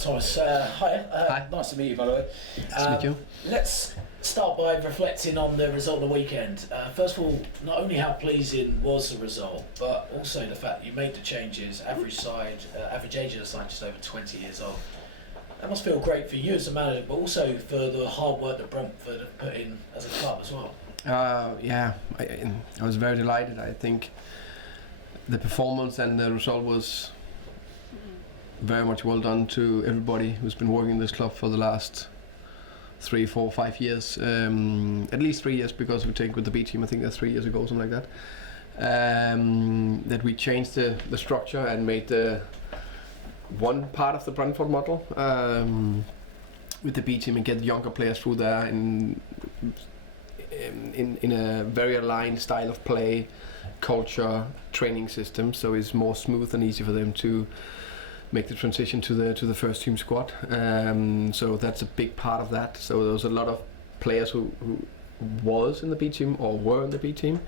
Thomas. Hi. Hi. Nice to meet you, by the way. Nice to meet you. Let's start by reflecting on the result of the weekend. First of all, not only how pleasing was the result, but also the fact that you made the changes. Average age of the side just over 20 years old. That must feel great for you as a manager, but also for the hard work that Brentford have put in as a club as well. Yeah, I was very delighted. I think the performance and the result was very much well done to everybody who's been working in this club for the last 3, 4, 5 years. At least 3 years, because we take with the B team, I think that's 3 years ago, something like that. That we changed the structure and made the one part of the Brentford model with the B team and get younger players through there in a very aligned style of play, culture, training system, so it's more smooth and easy for them to make the transition to the first team squad. So that's a big part of that. So there was a lot of players who was in the B team or were in the B team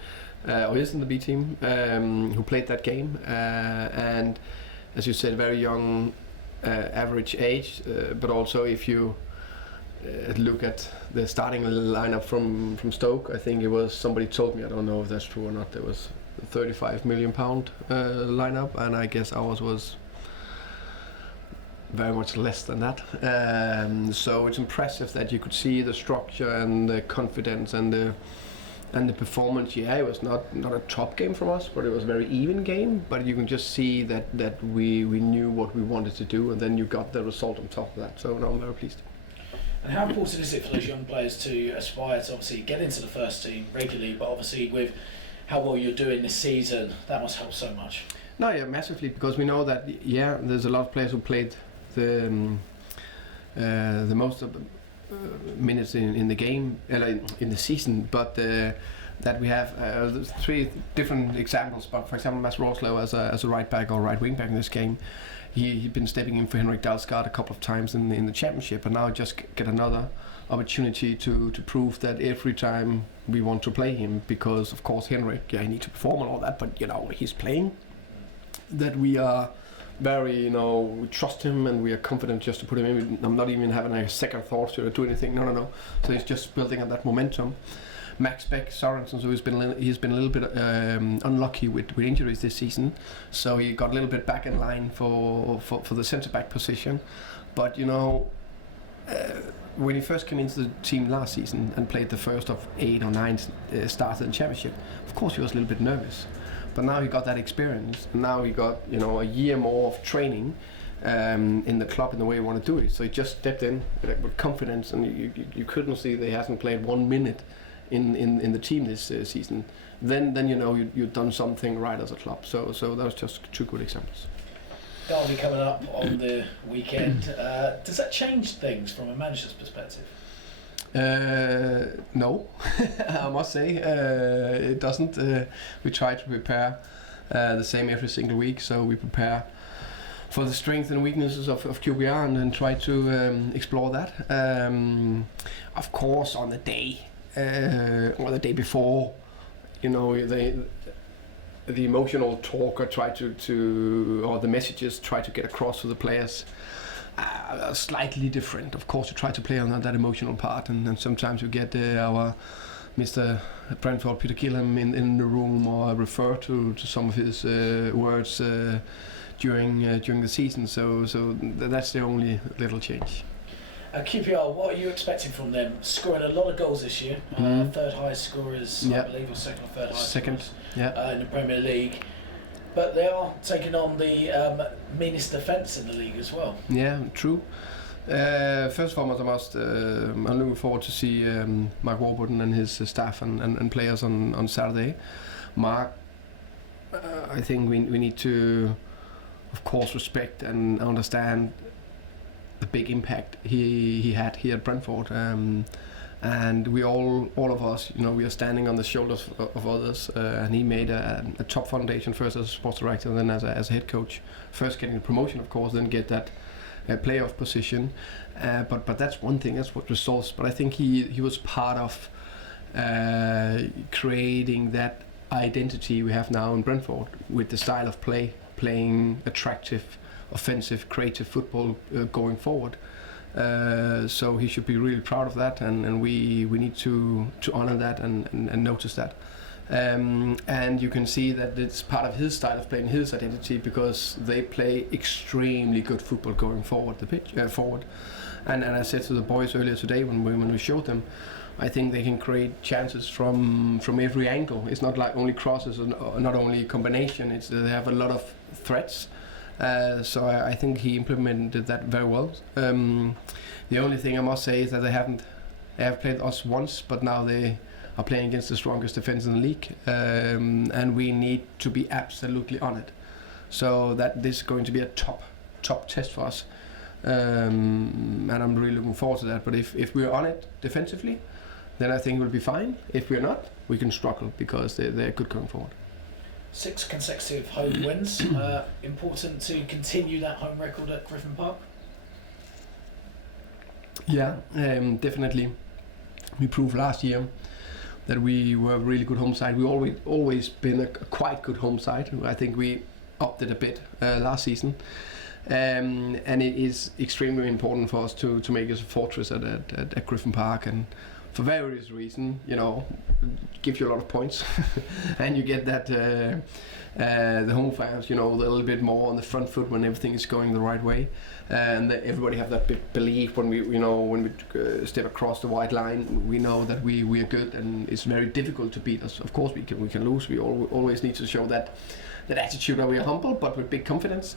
or is in the B team who played that game, and as you said, very young average age, but also if you look at the starting lineup from Stoke, I think it was, somebody told me, I don't know if that's true or not, there was a £35 million lineup, and I guess ours was very much less than that. So it's impressive that you could see the structure and the confidence and the performance. Yeah, it was not a top game from us, but it was a very even game. But you can just see that we knew what we wanted to do, and then you got the result on top of that. So no, I'm very pleased. And how important is it for those young players to aspire to obviously get into the first team regularly, but obviously with how well you're doing this season, that must help so much? No, yeah, massively, because we know that, yeah, there's a lot of players who played the most of minutes in the game, in the season, but that we have 3 different examples. But for example, Mads Rorslev as a right back or right wing back in this game, he'd been stepping in for Henrik Dalsgaard a couple of times in the championship, and now just get another opportunity to prove that every time we want to play him, because of course Henrik, he needs to perform and all that, but he's playing, that we are very, we trust him and we are confident just to put him in. I'm not even having a second thought to do anything. No. So he's just building on that momentum. Max Beck Sorensen, so he's been a little bit unlucky with injuries this season, so he got a little bit back in line for the centre back position. But when he first came into the team last season and played the first of 8 or 9 starts in the championship, of course he was a little bit nervous. But now he got that experience, and now he got a year more of training in the club in the way he wanted to do it. So he just stepped in with confidence, and you couldn't see that he hasn't played 1 minute in the team this season. Then you've done something right as a club. So that was just 2 good examples. Derby coming up on the weekend. Does that change things from a manager's perspective? No, I must say it doesn't. We try to prepare the same every single week, so we prepare for the strengths and weaknesses of QPR and then try to explore that. Of course, on the day or the day before, the emotional talk or or the messages try to get across to the players are slightly different. Of course, you try to play on that emotional part, and sometimes you get our Mr. Brentford, Peter Gilham, in the room, or refer to some of his words during the season. So that's the only little change. QPR, what are you expecting from them? Scoring a lot of goals this year, third highest scorers, I believe, or second or third highest scorers in the Premier League. But they are taking on the meanest defence in the league as well. Yeah, true. First and foremost, I'm looking forward to see Mark Warburton and his staff and players on Saturday. Mark, I think we need to, of course, respect and understand the big impact he had here at Brentford. And we all of us, we are standing on the shoulders of others, and he made a top foundation, first as a sports director and then as a head coach. First getting the promotion, of course, then get that playoff position. But that's one thing, that's what results. But I think he was part of creating that identity we have now in Brentford with the style of playing attractive offensive, creative football going forward. So he should be really proud of that, and we need to honor that and notice that. And you can see that it's part of his style of playing, his identity, because they play extremely good football going forward the pitch forward. And I said to the boys earlier today when we showed them, I think they can create chances from every angle. It's not like only crosses or not only combination. It's they have a lot of threats. So I think he implemented that very well. The only thing I must say is that they have played us once, but now they are playing against the strongest defense in the league, and we need to be absolutely on it. So that this is going to be a top test for us, and I'm really looking forward to that. But if we're on it defensively, then I think we'll be fine. If we're not, we can struggle because they're good going forward. 6 consecutive home wins. Important to continue that home record at Griffin Park? Yeah, definitely. We proved last year that we were a really good home side. We always been a quite good home side. I think we upped it a bit last season. And it is extremely important for us to make us a fortress at Griffin Park, and for various reasons, give you a lot of points, and you get that the home fans, a little bit more on the front foot when everything is going the right way, and that everybody have that big belief when we step across the white line, we know that we are good, and it's very difficult to beat us. Of course, we can lose. We always need to show that attitude that we are humble, but with big confidence.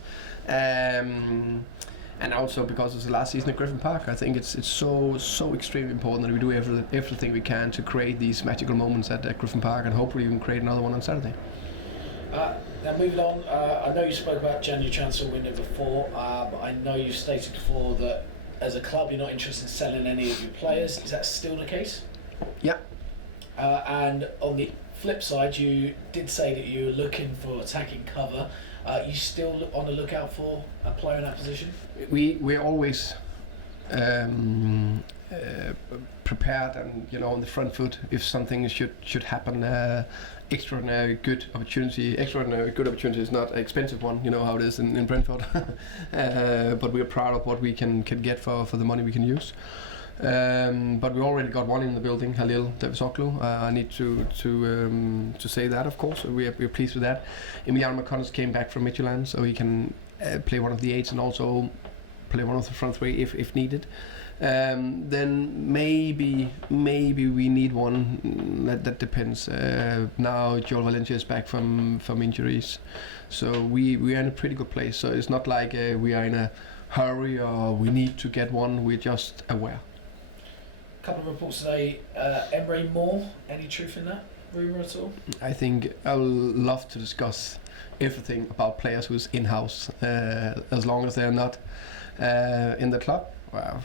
And also because it's the last season at Griffin Park, I think it's so extremely important that we do everything we can to create these magical moments at Griffin Park, and hopefully we can create another one on Saturday. Now moving on, I know you spoke about January transfer window before, but I know you stated before that as a club you're not interested in selling any of your players. Is that still the case? Yeah. And on the flip side, you did say that you were looking for attacking cover. You still on the lookout for a player in that position? We're always prepared, and on the front foot if something should happen. Extraordinary good opportunity is not an expensive one. You know how it is in Brentford. But we're proud of what we can get for the money we can use. But we already got one in the building, Halil Devisoglu. I need to say that, of course. We're pleased with that. Emiliano Marcondes came back from Midtjylland, so he can play one of the 8s and also play one of the front 3 if needed. Then maybe we need one. That depends. Now Joel Valencia is back from injuries, so we are in a pretty good place. So it's not like we are in a hurry or we need to get one. We're just aware. A couple of reports today. Emre Moore, any truth in that rumour at all? I think I would love to discuss everything about players who's in-house, as long as they're not in the club. Well,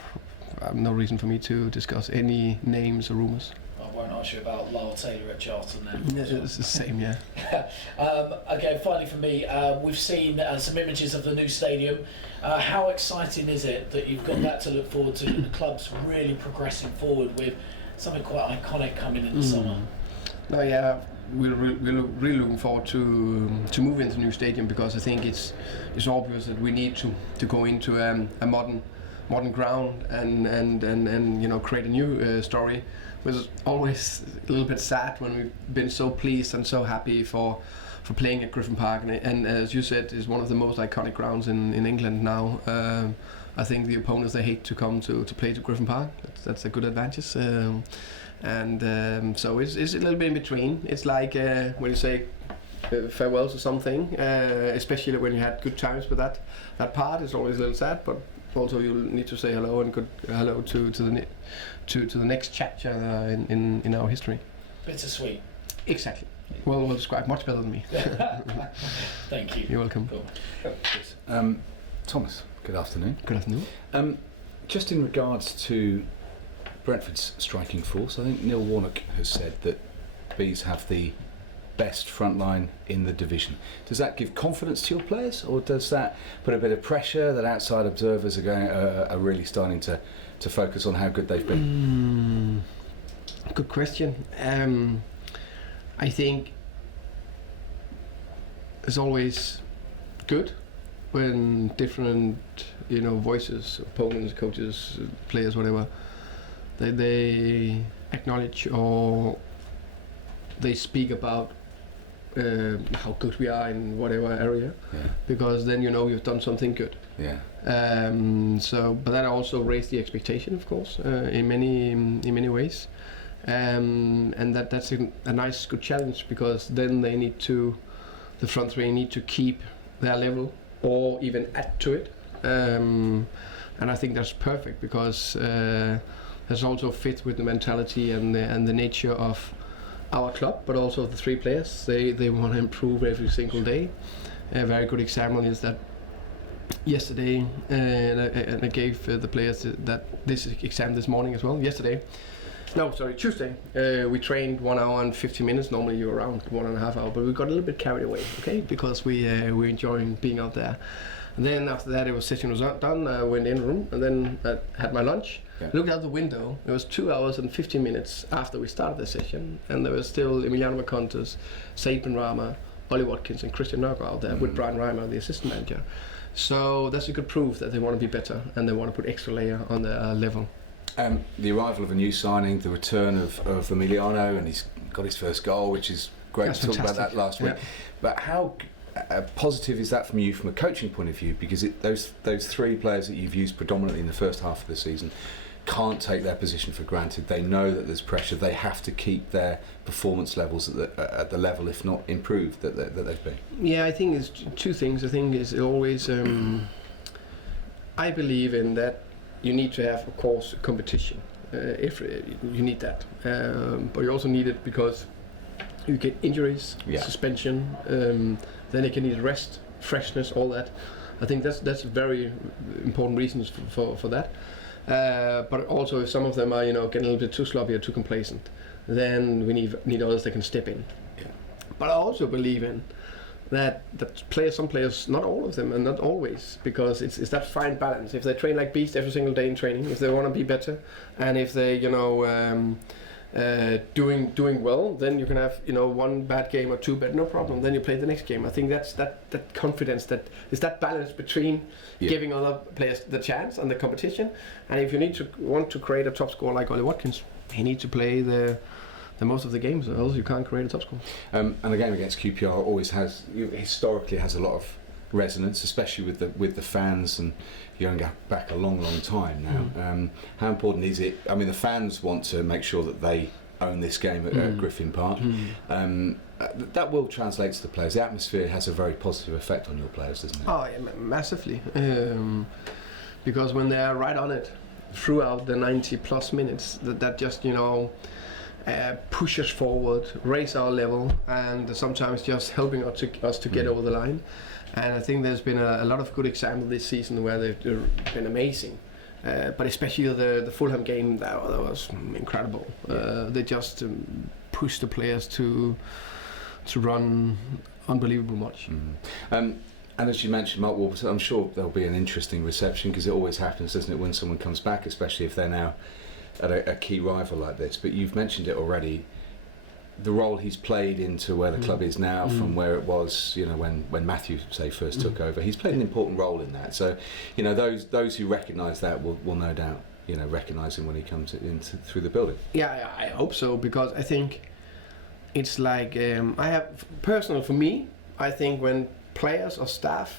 no reason for me to discuss any names or rumours. I won't ask you about Lyle Taylor at Charlton then. It's the same, yeah. Okay, finally for me, we've seen some images of the new stadium. How exciting is it that you've got that to look forward to, and the club's really progressing forward with something quite iconic coming in the summer? No, yeah, we're really looking forward to move into the new stadium, because I think it's obvious that we need to go into a modern ground and create a new story. It was always a little bit sad when we've been so pleased and so happy for playing at Griffin Park, and as you said, is one of the most iconic grounds in England now. I think the opponents, they hate to come to play to Griffin Park. That's a good advantage. So it's a little bit in between. It's like when you say farewell to something, especially when you had good times with that part. It's always a little sad, but also you'll need to say hello and hello to the next chapter in our history. Bittersweet. Exactly. Well described, much better than me. Thank you. You're welcome. Cool. Thomas, good afternoon. Good afternoon. Just in regards to Brentford's striking force, I think Neil Warnock has said that Bees have the best front line in the division. Does that give confidence to your players, or does that put a bit of pressure that outside observers are really starting to focus on how good they've been? Good question. I think it's always good when different voices, opponents, coaches, players, whatever, they acknowledge or they speak about how good we are in whatever area, because then you've done something good. Yeah. But that also raised the expectation, of course, in many ways, and that's a nice, good challenge, because then the front three need to keep their level or even add to it, and I think that's perfect, because that's also fit with the mentality and the nature of our club, but also the three players. They want to improve every single day. A very good example is that yesterday, and I gave the players this exam this morning as well. Tuesday, we trained 1 hour and 50 minutes. Normally you're around 1.5 hours, but we got a little bit carried away, okay, because we're enjoying being out there. And then after that, session was done. I went in the room and then I had my lunch. Yeah. Looked out the window. It was 2 hours and 15 minutes after we started the session, and there was still Emiliano Marcontes, Said Benrahma, Ollie Watkins, and Christian Nørgaard out there with Brian Reimer, the assistant manager. So that's a good proof that they want to be better and they want to put extra layer on their level. The arrival of a new signing, the return of Emiliano, and he's got his first goal, which is great. That's to talk fantastic. about that last week. But how positive is that from you from a coaching point of view? Because those three players that you've used predominantly in the first half of the season can't take their position for granted. They know that there's pressure. They have to keep their performance levels at the level, if not improved, that they've been. Yeah, I think it's two things. I think it's always I believe in that you need to have, of course, competition. If you need that, but you also need it because you get injuries, suspension, then you can need rest, freshness, all that. I think that's very important reasons for that. But also, if some of them are getting a little bit too sloppy or too complacent, then we need others that can step in. Yeah. But I also believe in that some players, not all of them, and not always, because it's that fine balance. If they train like beasts every single day in training, if they want to be better, and if they doing well, then you can have one bad game or two bad, no problem. Then you play the next game. I think that's that confidence, that is that balance between giving other players the chance and the competition. And if you want to create a top scorer like Ollie Watkins, he needs to play the most of the games, or else you can't create a top score. And the game against QPR always historically has a lot of resonance, especially with the fans, and you're going back a long time now. How important is it? I mean, the fans want to make sure that they own this game at Griffin Park. That will translate to the players. The atmosphere has a very positive effect on your players, doesn't it? Oh, yeah, massively. Because when they're right on it throughout the 90 plus minutes, that just push us forward, raise our level, and sometimes just helping us to get over the line. And I think there's been a lot of good examples this season where they've been amazing. But especially the Fulham game, that was incredible. They just pushed the players to run unbelievable much. And as you mentioned, Mark Warburton, I'm sure there'll be an interesting reception, because it always happens, doesn't it, when someone comes back, especially if they're now at a key rival like this. But you've mentioned it already, the role he's played into where the club is now from where it was, when Matthew, say, first took over. He's played an important role in that. So, those who recognise that will no doubt, recognise him when he comes through the building. Yeah, I hope so, because I think it's like, for me, I think when players or staff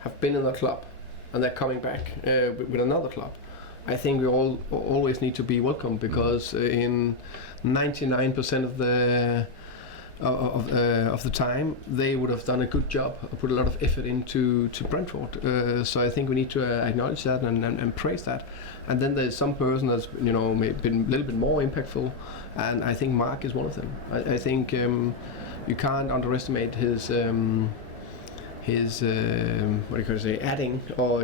have been in the club and they're coming back with another club, I think we all always need to be welcome, because in 99% of the time they would have done a good job, put a lot of effort into Brentford. So I think we need to acknowledge that and praise that. And then there's some person that's maybe been a little bit more impactful, and I think Mark is one of them. I think you can't underestimate his adding, or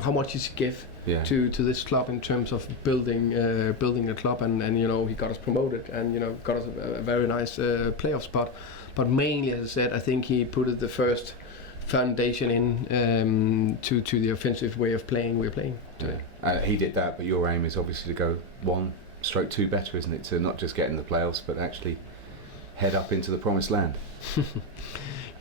how much he give to this club in terms of building a club, and he got us promoted, and got us a very nice playoff spot. But mainly, as I said, I think he put the first foundation in to the offensive way of playing we're playing today. He did that, but your aim is obviously to go 1/2 better, isn't it? To not just get in the playoffs, but actually head up into the promised land.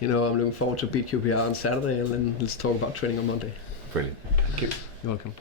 I'm looking forward to beat QPR on Saturday, and then let's talk about training on Monday. Brilliant. Thank you. You're welcome.